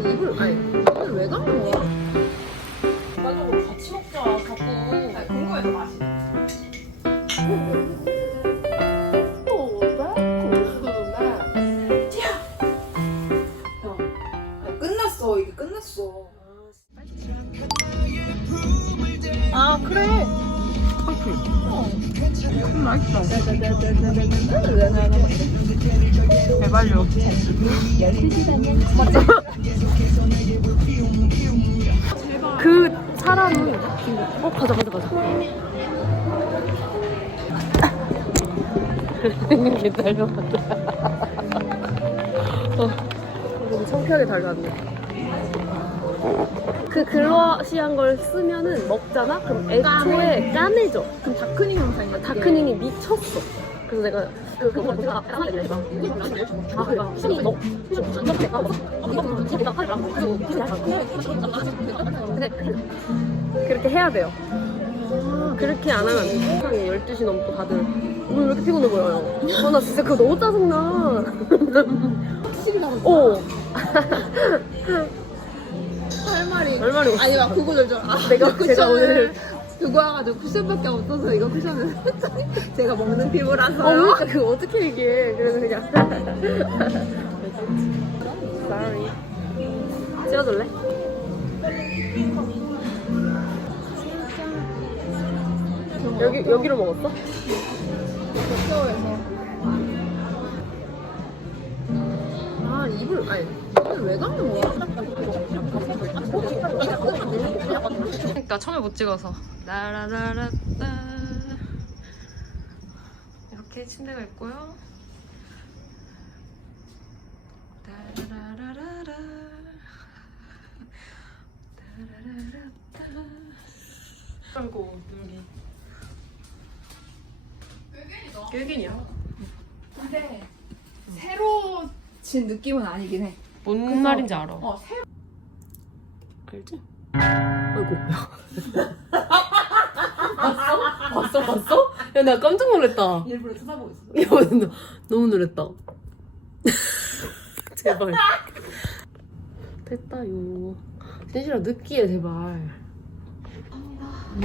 이걸 아니 이걸 왜 담는 거야? 나도 같이 먹자 자꾸 궁금해서 맛이. 대발료 그 사람이 어 가자 가자 가자. 기다려 어 너무 창피하게 달려왔네 그 글로시한 걸 쓰면은 먹잖아? 그럼 애초에 까매져 그럼 다크닝 영상이야. 다크닝이 미쳤어 그래서 내가 그 그거 내가 까마귀 내가 아 그래 숨이 너 근데 그렇게 해야 돼요 그렇게 안 하면 안 돼. 세상에 12시 넘고 다들 오늘 왜 이렇게 피곤해 보여요 아, 나 진짜 그거 너무 짜증나 확실히 다르다. 어할 얼마나 아니, 막 그거 줄 줄. 아, 내가- 제가 오늘- 두고 와가지고 쿠션밖에 없어서 이거 쿠션을 제가 먹는 피부라서. 어, 그러니까 그거 어떻게 얘기해. 그래서 그냥. Sorry. 찍어줄래? 여기, 여기로 먹었어? 도쿄에서. 아, 입을, 아니, 왜 감는 거야? 그러니까 처음에 못 찍어서. 라라라라따. 이렇게 침대가 있고요. 따라라라라. 따라라라따. 아이고 여기 꾀긴이야 근데 새로 진 느낌은 아니긴 해. 뭔 그래서- 말인지 알아 어, 새로. 알지? 아이고. 봤어? 봤어? 야, 나 깜짝 놀랐다. 일부러 쳐다보고 있어. 야, 나 너무 놀랬다. 제발. 됐다요. 진실아, 느끼해, 제발.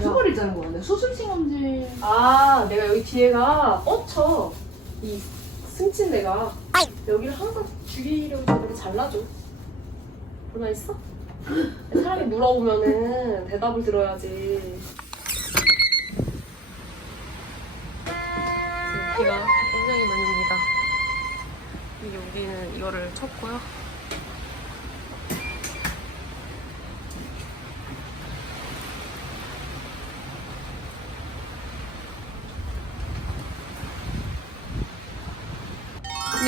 수거리 짜는 거야. 수술 신검지. 아, 내가 여기 뒤에가 뻗쳐. 이 승친 내가. 여기를 항상 죽이려고 이렇게 잘라줘. 전화 있어? 사람이 물어보면은 대답을 들어야지. 비가 굉장히 많이 옵니다. 이 여기는 이거를 쳤고요.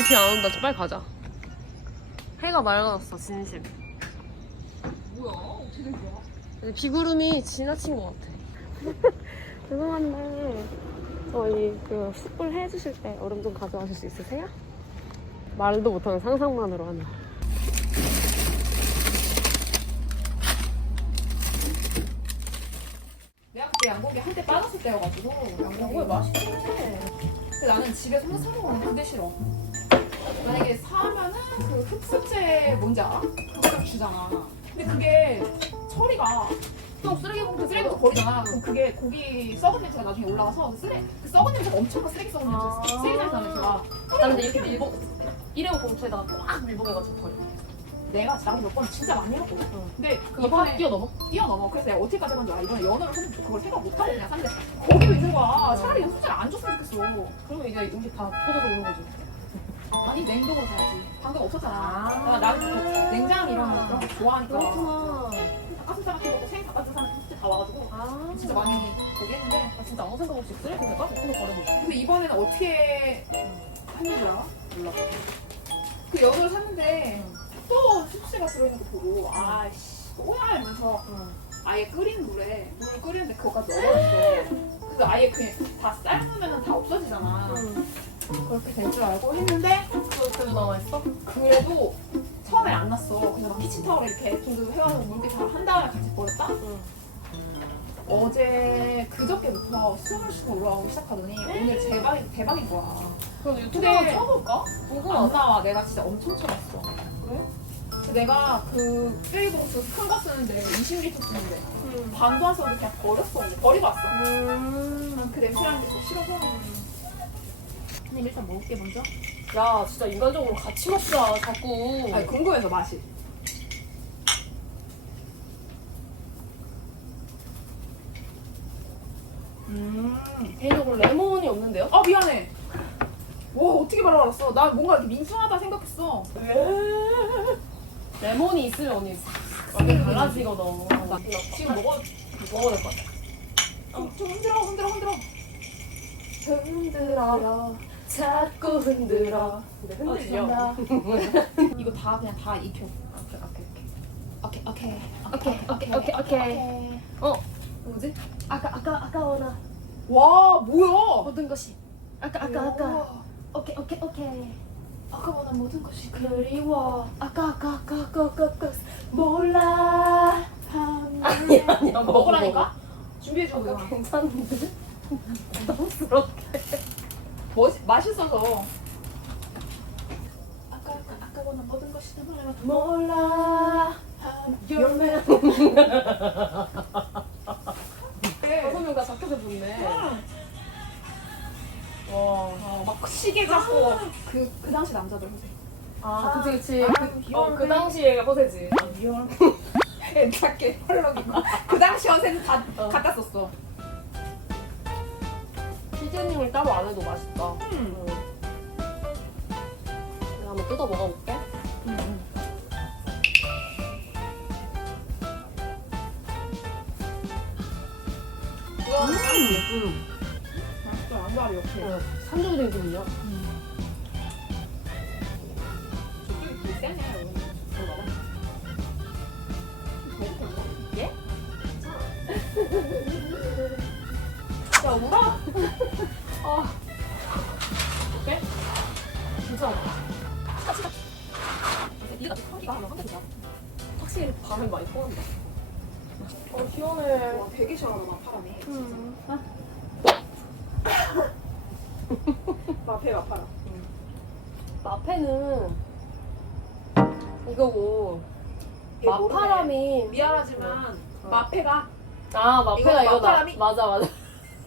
비 안 온다. 빨리 가자. 해가 맑아졌어, 진심. 뭐야? 어떻게 된 거야? 근데 비구름이 지나친 것 같아. 죄송한데 저희 그 숯불 해주실 때 얼음 좀 가져가실 수 있으세요? 말도 못하는 상상만으로 하는. 내가 그때 양고기 한대 빠졌을 때여가지고 양고기 맛있긴 해. 근데 나는 집에서 혼자 사 먹으면 그게 싫어. 만약에 사면은 그 흡수제 뭔지 알아? 그거 주잖아. 근데 그게 처리가 또 쓰레기 봉투 쓰레기 봉투 버리잖아. 그럼 그게 고기 썩은 냄새가 나중에 올라와서 그 쓰레 그 썩은 냄새가 엄청 나 쓰레기 썩은 냄새. 아. 쓰레기 냄새 나는 냄새가. 나 근데 이렇게 밀봉 일회용 봉투에다가 꽉 밀봉해가지고 버려. 내가 나도 몇번 진짜 많이 해봤거든. 응. 근데 그거 이번에 팍 뛰어넘어? 뛰어넘어. 그래서 내가 어떻게 가져간 줄 알아? 이번에 연어를 샀는데 그걸 생각 못하고 그냥 샀는데 거기도 있는 거야. 차라리 흡수제를 안 줬으면 좋겠어. 그러면 이제 음식 다 터져서 오는 거지. 아니 냉동으로 사야지. 방금 없었잖아. 아. 나 나는 냉장 이런 거 이런 거 좋아하니까. 그렇구나. 닭가슴살 같은 것도 생 닭가슴살 진짜 다 와가지고 아 진짜 많이 했는데 나 진짜 아무 생각 없이 쓰레기에다가 그거 버려놓고. 근데 이번에는 어떻게 했는지 알아? 몰라. 그 연어를 샀는데 또 흡수가 들어있는 거 보고 아씨 뭐야 이러면서 응. 아예 끓인 물에 물 끓이는데 그거까지 넣어놨어. 그래서 아예 그냥 다 삶으면 다 없어지잖아. 응. 그렇게 될 줄 알고 했는데 그거 남아있어? 그래도 처음에 안 났어. 그래서 막 키친타올에 이렇게 둥둥 해가지고 물기 잘한 다음에 같이 버렸다? 응. 어제 그저께부터 스물스물 올라오기 시작하더니 오늘 대박, 대박인 거야. 그럼 유튜브 한번 쳐볼까? 안 궁금하다. 나와. 내가 진짜 엄청 쳐봤어. 그래? 내가 그 쓰레기봉투 큰 거 쓰는데 20리터 쓰는데 반도 안 써도 그냥 버렸어. 버리고 왔어. 음. 그 냄새나는 게 더 싫어서. 근데 일단 먹을게 먼저. 야 진짜 인간적으로 같이 먹자 자꾸. 아니 궁금해서 맛이. 음. 개인적으로 레몬이 없는데요? 아 미안해. 와 어떻게 바로 알았어? 난 뭔가 이렇게 민수하다 생각했어. 레몬이 있으면 언니 완전 달라지거든. 지금 먹어. 먹어야 될 것 같아. 좀, 좀 흔들어 흔들어 흔들어. 흔들어 자꾸 흔들어. 근데 흔들려. 어, 이거 다 그냥 다 익혀. 오케이 오케이 오케이. 오케이 오케이. 오케이 오케이 어? 뭐지? 아까 아까 아까워라 와 뭐야? 모든 것이. 아까 아까 아까. 오케이 오케이 오케이. 아까보다 모든 것이. 그리워. 아까 아까 아까 아까 아까 아까. 몰라. 아니 아니야 먹으라니까? 준비해줘 어, 괜찮은데? 부담스럽게. 뭐 맛있어서. 아까 아까 아까보다 모든 것이 다 말해봐. 몰라 열매 다섯 명다 자켓을 붙네 와. 어, 막 시계 잡고 그, 그 당시 남자들 허세. 아, 그치, 그치. 아, 그, 귀여워. 어, 그 당시에 허세지. 미안. 애착게 펄럭이고. 그 당시 허세는 다 어. 갖다 썼어. 시즈닝을 따로 안 해도 맛있다. 음. 응. 내가 한번 뜯어 먹어볼게. 음. 역시. 산적이 되군요. 저 쪽이 되게 세네. 예? 야, 울어? 괜찮아. 네가 커기가 하나 한 개야. 확실히 밤에 많이 통한다. 어, 시원해. 와, 되게 시원하다, 막 바람이. 음. 마페 마파라. 마페는 이거고. 마파람이 미안하지만 마페가 아 이거 마페가 이거다. 마파람이? 맞아 맞아.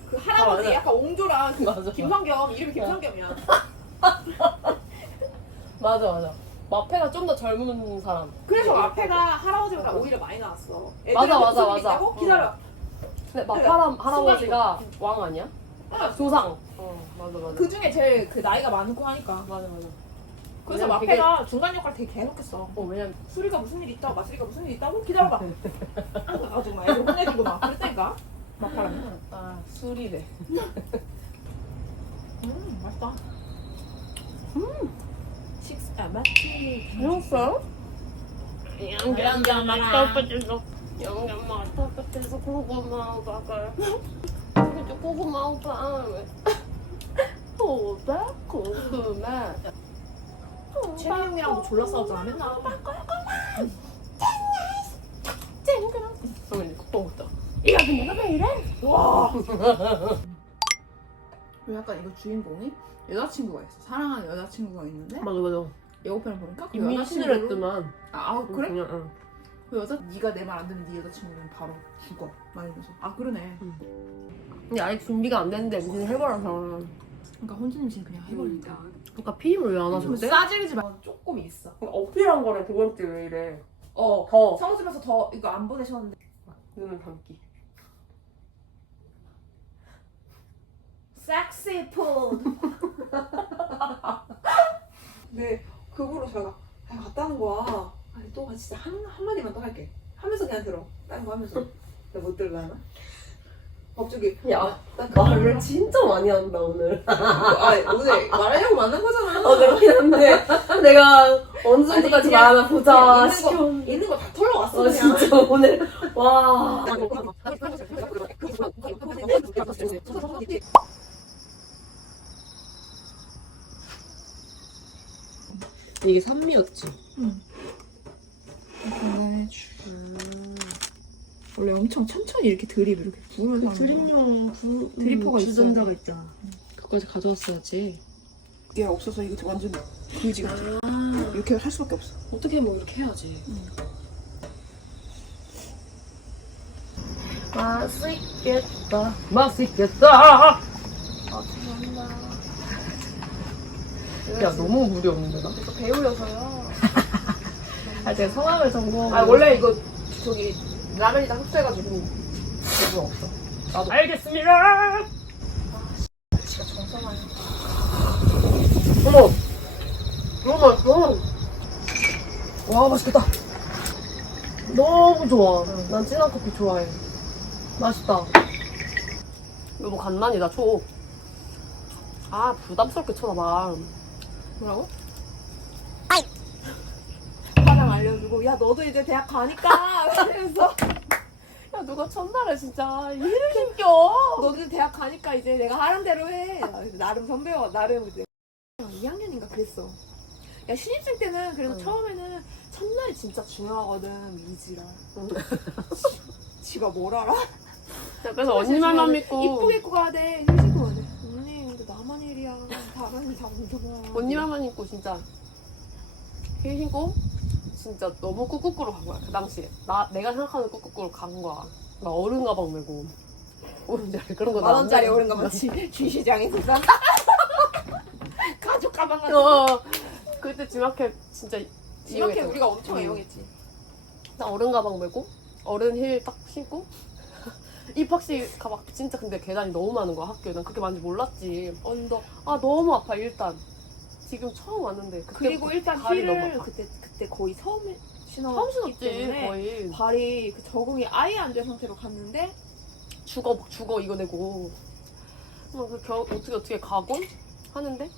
그 할아버지 맞아. 약간 옹졸한 그 맞아. 김성겸 이름이 김성겸이야. 맞아 맞아. 마페가 좀 더 젊은 사람. 그래서 마페가 할아버지보다 오히려 많이 나왔어. 맞아, 맞아, 목소리 맞아. 있다고? 기다려. 근데 마파람 할아버지가 왕 아니야? 어, 조상. 어 맞아 맞아. 그 중에 제일 그 나이가 많고 하니까. 맞아 맞아. 그래서 왜냐면 마페가 중간 역할 되게 개놓겠어. 어 왜냐면 수리가 무슨 일 있다고 마수리가 무슨 일 있다고 기다려봐. 막 애들 혼내주고 막 그랬다니까. 마파라니. 아 술이래. 음 맛있다. 음. 식스 아 맛지. 배웠어요? 양념 맛없어졌어. 영양 맛 똑같아서 고구마 오빠가 고구마 오빠 오빠 고구마 채민이랑도 졸라 싸웠잖아 맨날. 그러면 이제 국밥 먹자 야 근데 내가 왜 이래? 와. 약간 이거 주인공이 여자친구가 있어. 사랑하는 여자친구가 있는데 맞아 맞아 예고편을 보니까 그 임신을 여자친구를- 했더만 아, 아, 그래? 그냥 응. 그 여자 네가 내 말 안 듣는 네 여자친구는 바로 죽어. 말이면서 아 그러네. 근데 아직 준비가 안 됐는데 임신을 해버려서 그러니까 혼자 임신 그냥 해버린다. 그러니까 피임을 왜 안 좀 하셨대? 싸지르지 마. 조금 있어. 어필한 거래 두 번째 왜 이래 어. 더 사무실에서 더 이거 안 보내셨는데. 눈을 감기 섹시 푸드. 네, 그거로 제가 아, 갔다는 거야. 아니 또 진짜 한 한마디만 더 할게. 하면서 그냥 들어. 다른 거 하면서. 내가 못 들라나? 갑자기 야, 나 그거 말을 진짜 많이 한다 오늘 아, 오늘 말하려고 만난 거잖아. 어 그렇긴 한데 내가 어느 정도까지 아니, 그냥- 말하나 보자 그냥 시켜 있는 거, 있는 거 다 털러왔어 어 그냥. 진짜 오늘 와 이게 산미였지 원래 엄청 천천히 이렇게 드립 이렇게 부으면서 하는 거야. 드립용 부, 드리퍼가 있어야 주전자가 있잖아 그거까지 가져왔어야지 얘 없어서 이거 완전 금지가 이렇게 할 수밖에 없어. 어떻게 뭐 이렇게 해야지. 맛있겠다. 맛있겠다. 야 너무 무리 없는데 나? 배우려서요. 아 제가 성함을 전공. 아 원래 이거 저기 라면이다 흡수해가지고 그거 없어. 나도. 알겠습니다. 지가 정성하네. 어머. 너무 맛있어. 와 맛있겠다. 너무 좋아. 난 진한 커피 좋아해. 맛있다. 여보 간만이다 초. 아 부담스럽게 쳐다봐. 뭐라고? 화장 알려주고 야 너도 이제 대학 가니까 그래서 야 누가 첫날에 진짜 일을 힘겨. 너도 이제 대학 가니까 이제 내가 하는 대로 해. 나름 선배와 나름 이제 2학년인가 그랬어. 야 신입생 때는 그래도 응. 처음에는 첫날이 진짜 중요하거든 미지라. 응. 지가 뭘 알아? 그래서 언니 말만 믿고. 이쁘게 입고 가야 돼. 돼. 언니 근데 나만 일이야. 다른 다 무서워. 언니 말만 믿고 진짜 힐 신고 진짜 너무 꾹꾹꾸로 간 거야 그 당시에 나 내가 생각하는 꾹꾹꾸로 간 거야 나 어른 가방 메고 알아? 그런 거만 만 원짜리 오른 거 맞지? 주시장에서 사. 가죽 가방 같은 거. 어 그때 지마켓 진짜 이렇게 이용했잖아. 우리가 엄청 응. 이용했지. 나 어른 가방 메고 어른 힐 딱 신고 입학식 가방 진짜 근데 계단이 너무 많은 거야 학교에. 난 그렇게 많은지 몰랐지. 언덕. 아 너무 아파 일단. 지금 처음 왔는데 그때부터 그리고 일단 발이 너무 힐을 아파. 그때 그때 거의 처음 신어. 처음 신었지 거의. 발이 그 적응이 아예 안 된 상태로 갔는데 죽어 죽어 이거 내고. 막그 겨, 어떻게 어떻게 가곤 하는데?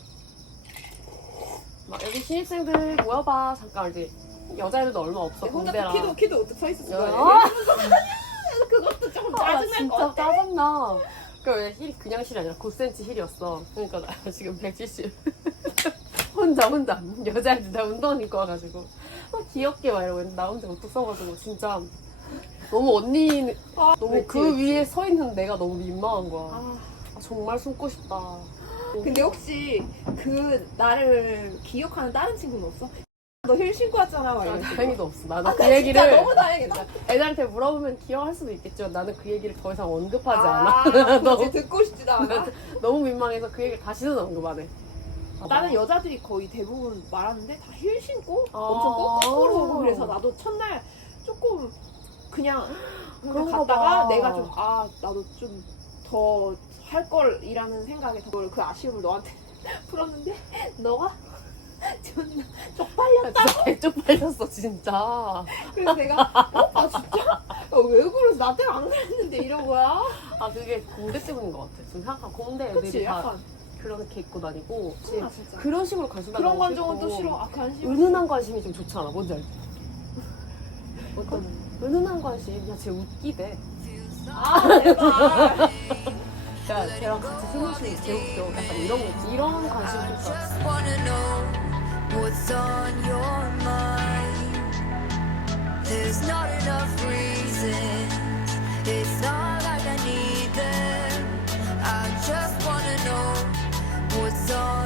막 여기 신입생들 모여봐. 잠깐 이제 여자애들도 얼마 없어 혼자 공대라 키도 키도 어떻게 서 있었을 거야. 아, 그것 짜증날 것 진짜 같아. 짜증나 그 힐이 그냥 힐이 아니라 9cm 힐이었어 그러니까 나 지금 170 혼자 혼자 여자애들 다 운동화 입고 와가지고 막 귀엽게 막 이러고 있는데 나 혼자 우뚝 서가지고 진짜 너무 언니 아, 너무 그랬지, 그 그랬지. 위에 서 있는 내가 너무 민망한 거야 아, 아, 정말 숨고 싶다. 근데 혹시 그 나를 기억하는 다른 친구는 없어? 너 힐 신고 왔잖아. 막 아, 이러면서. 다행히도 없어. 나는 아, 그 나 얘기를 진짜 너무 다행이다. 애들한테 물어보면 기억할 수도 있겠지만 나는 그 얘기를 더 이상 언급하지 아, 않아. 너무 너무, 듣고 싶지도 않아. 너무 민망해서 그 얘기를 다시는 언급 안 해. 나는 여자들이 거의 대부분 말하는데 다 힐 신고 아. 엄청 거꾸로 오고 그래서 나도 첫날 조금 그냥 그냥 그런가 갔다가 봐. 내가 좀 아 나도 좀 더 할 걸이라는 생각에 더그 아쉬움을 너한테 풀었는데 너가 개쪽팔렸어 진짜. 그래서 내가 어? 아 진짜? 어, 왜 그래서 나한테 안 그랬는데 이런 거야? 아 그게 공대 때문인 것 같아. 지금 생각하면 공대 애들이 그치 다 약간 그렇게 입고 다니고 아 진짜 그런 식으로 관심 그런 관종은 또 싫어. 아 관심 은은한 관심이 좀 좋지 않아? 뭔지 알지? 어떤 은은한 관심. 야, 쟤 웃기대. 아 제발. 야, 쟤랑 같이 술 마시는 게 웃겨. 약간 이런 거, 이런 관심 just wanna know what's on your mind. There's not enough reasons, it's not like I need them. I just wanna know what's on.